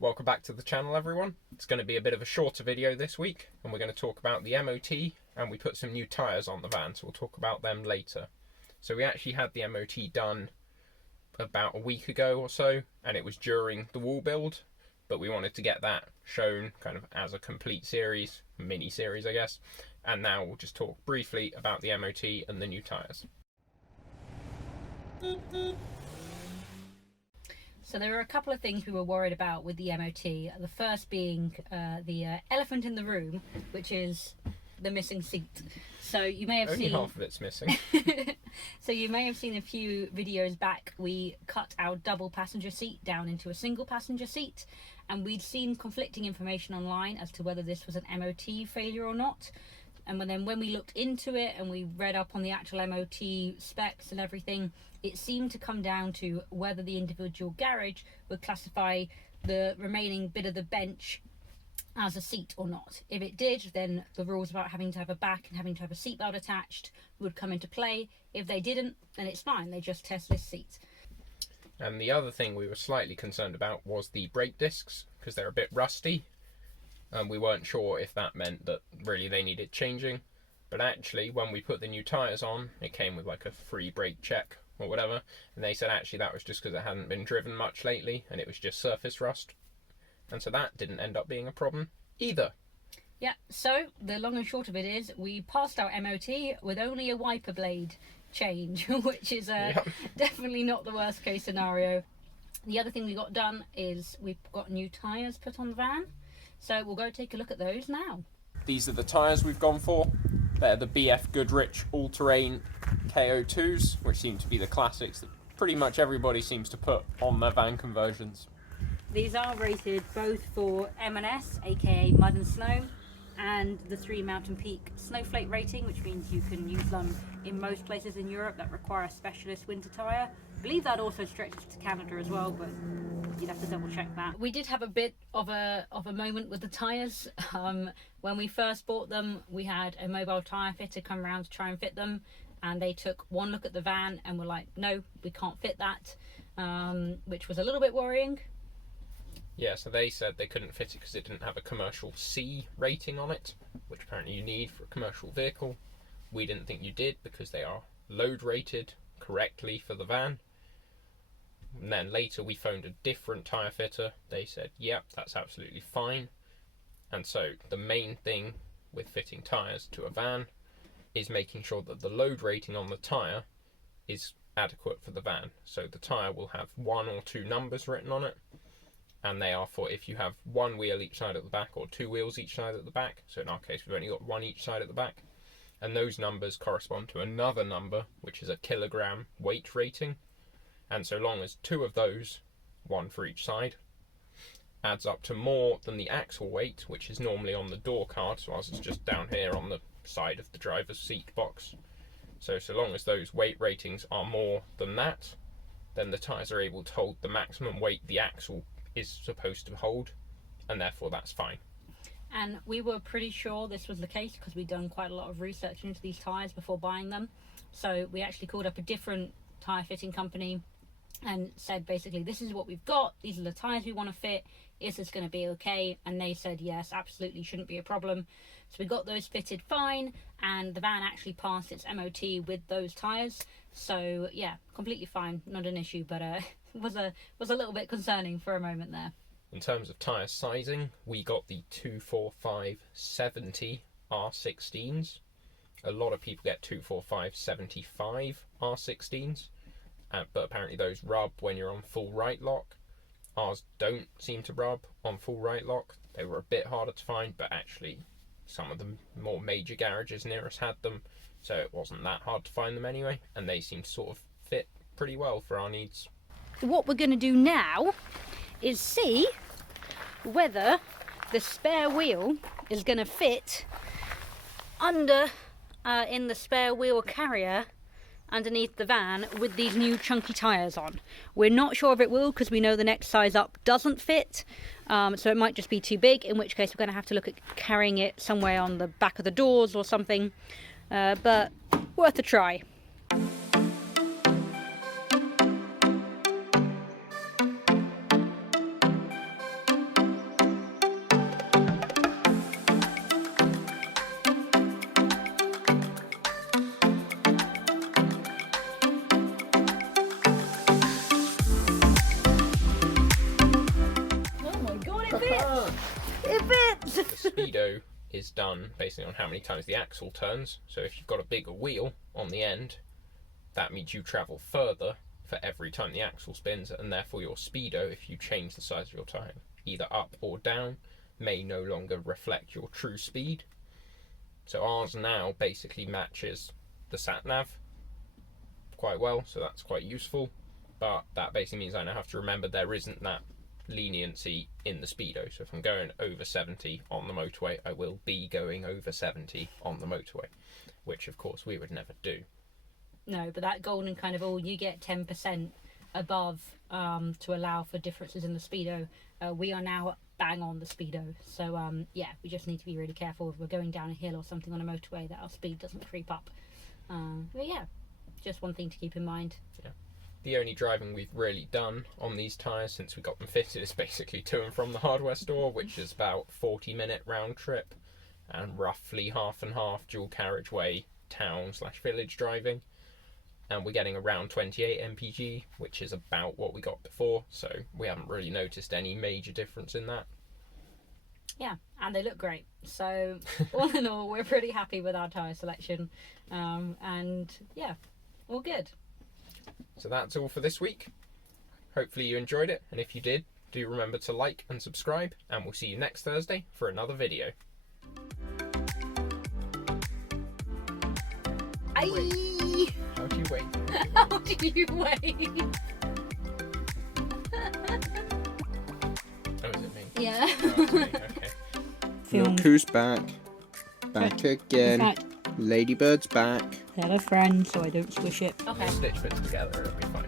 Welcome back to the channel, everyone. It's going to be a bit of a shorter video this week, and we're going to talk about the MOT, and we put some new tyres on the van, so we'll talk about them later. So we actually had the MOT done about a week ago or so, and it was during the wall build, but we wanted to get that shown kind of as a complete series, mini-series I guess, and now we'll just talk briefly about the MOT and the new tyres. So there were a couple of things we were worried about with the MOT. The first being the elephant in the room, which is the missing seat. So you may have seen... Only half of it's missing. So you may have seen a few videos back, we cut our double passenger seat down into a single passenger seat, and we'd seen conflicting information online as to whether this was an MOT failure or not. And then when we looked into it and we read up on the actual MOT specs and everything, it seemed to come down to whether the individual garage would classify the remaining bit of the bench as a seat or not. If it did, then the rules about having to have a back and having to have a seatbelt attached would come into play. If they didn't, then it's fine, they just test this seat. And the other thing we were slightly concerned about was the brake discs, because they're a bit rusty. And we weren't sure if that meant that really they needed changing. But actually, when we put the new tyres on, it came with like a free brake check or whatever. And they said actually that was just because it hadn't been driven much lately and it was just surface rust. And so that didn't end up being a problem either. Yeah, so the long and short of it is we passed our MOT with only a wiper blade change, which is definitely not the worst case scenario. The other thing we got done is we've got new tyres put on the van. So we'll go take a look at those now. These are the tyres we've gone for. They're the BF Goodrich all-terrain KO2s, which seem to be the classics that pretty much everybody seems to put on their van conversions. These are rated both for M&S, aka mud and snow, and the 3 Mountain Peak snowflake rating, which means you can use them in most places in Europe that require a specialist winter tyre. I believe that also stretches to Canada as well, but you'd have to double check that. We did have a bit of a moment with the tyres. When we first bought them, we had a mobile tyre fitter come around to try and fit them, and they took one look at the van and were like, no, we can't fit that, which was a little bit worrying. Yeah, so they said they couldn't fit it because it didn't have a commercial C rating on it, which apparently you need for a commercial vehicle. We didn't think you did because they are load rated correctly for the van. And then later we phoned a different tyre fitter. They said, yep, that's absolutely fine. And so the main thing with fitting tyres to a van is making sure that the load rating on the tyre is adequate for the van. So the tyre will have 1 or 2 numbers written on it, and they are for if you have 1 wheel each side at the back or 2 wheels each side at the back. So in our case we've only got 1 each side at the back, and those numbers correspond to another number which is a kilogram weight rating. And so long as 2 of those, 1 for each side, adds up to more than the axle weight, which is normally on the door card, so ours is just down here on the side of the driver's seat box. So long as those weight ratings are more than that, then the tyres are able to hold the maximum weight the axle is supposed to hold, and therefore that's fine. And we were pretty sure this was the case because we'd done quite a lot of research into these tyres before buying them. So we actually called up a different tyre fitting company and said basically, this is what we've got, these are the tyres we want to fit, is this going to be okay? And they said yes, absolutely, shouldn't be a problem. So we got those fitted fine, and the van actually passed its MOT with those tyres. So yeah, completely fine, not an issue, but was a little bit concerning for a moment there. In terms of tyre sizing, we got the 245/70 R16s. A lot of people get 245/75 R16s. But apparently those rub when you're on full right lock. Ours don't seem to rub on full right lock. They were a bit harder to find, but actually some of the more major garages near us had them, so it wasn't that hard to find them anyway, and they seem to sort of fit pretty well for our needs. What we're going to do now is see whether the spare wheel is going to fit under in the spare wheel carrier underneath the van with these new chunky tyres on. We're not sure if it will because we know the next size up doesn't fit, so it might just be too big, in which case we're going to have to look at carrying it somewhere on the back of the doors or something, but worth a try. It fits! The Speedo is done basically on how many times the axle turns. So if you've got a bigger wheel on the end, that means you travel further for every time the axle spins, and therefore your Speedo, if you change the size of your tyre either up or down, may no longer reflect your true speed. So ours now basically matches the sat nav quite well, so that's quite useful. But that basically means I now have to remember there isn't that leniency in the Speedo. So if I'm going over 70 on the motorway, I will be going over 70 on the motorway, which of course we would never do. No, but that golden kind of, you get 10% above to allow for differences in the Speedo. We are now bang on the Speedo. So yeah, we just need to be really careful if we're going down a hill or something on a motorway that our speed doesn't creep up. But yeah, just one thing to keep in mind. Yeah. The only driving we've really done on these tyres since we got them fitted is basically to and from the hardware store, which is about 40-minute round trip and roughly half and half dual carriageway town/village driving. And we're getting around 28 mpg, which is about what we got before, so we haven't really noticed any major difference in that. Yeah, and they look great. So all in all, we're pretty happy with our tyre selection. And yeah, all good. So that's all for this week. Hopefully you enjoyed it, and if you did, do remember to like and subscribe, and we'll see you next Thursday for another video. Aye! How do you wait? How do you wait? Oh, is it me? Yeah. Oh, it's me. Okay. Look who's back. Back again. Back. Ladybird's back. Tell a friend so I don't squish it. Okay. Stitch bits together, it'll be fine.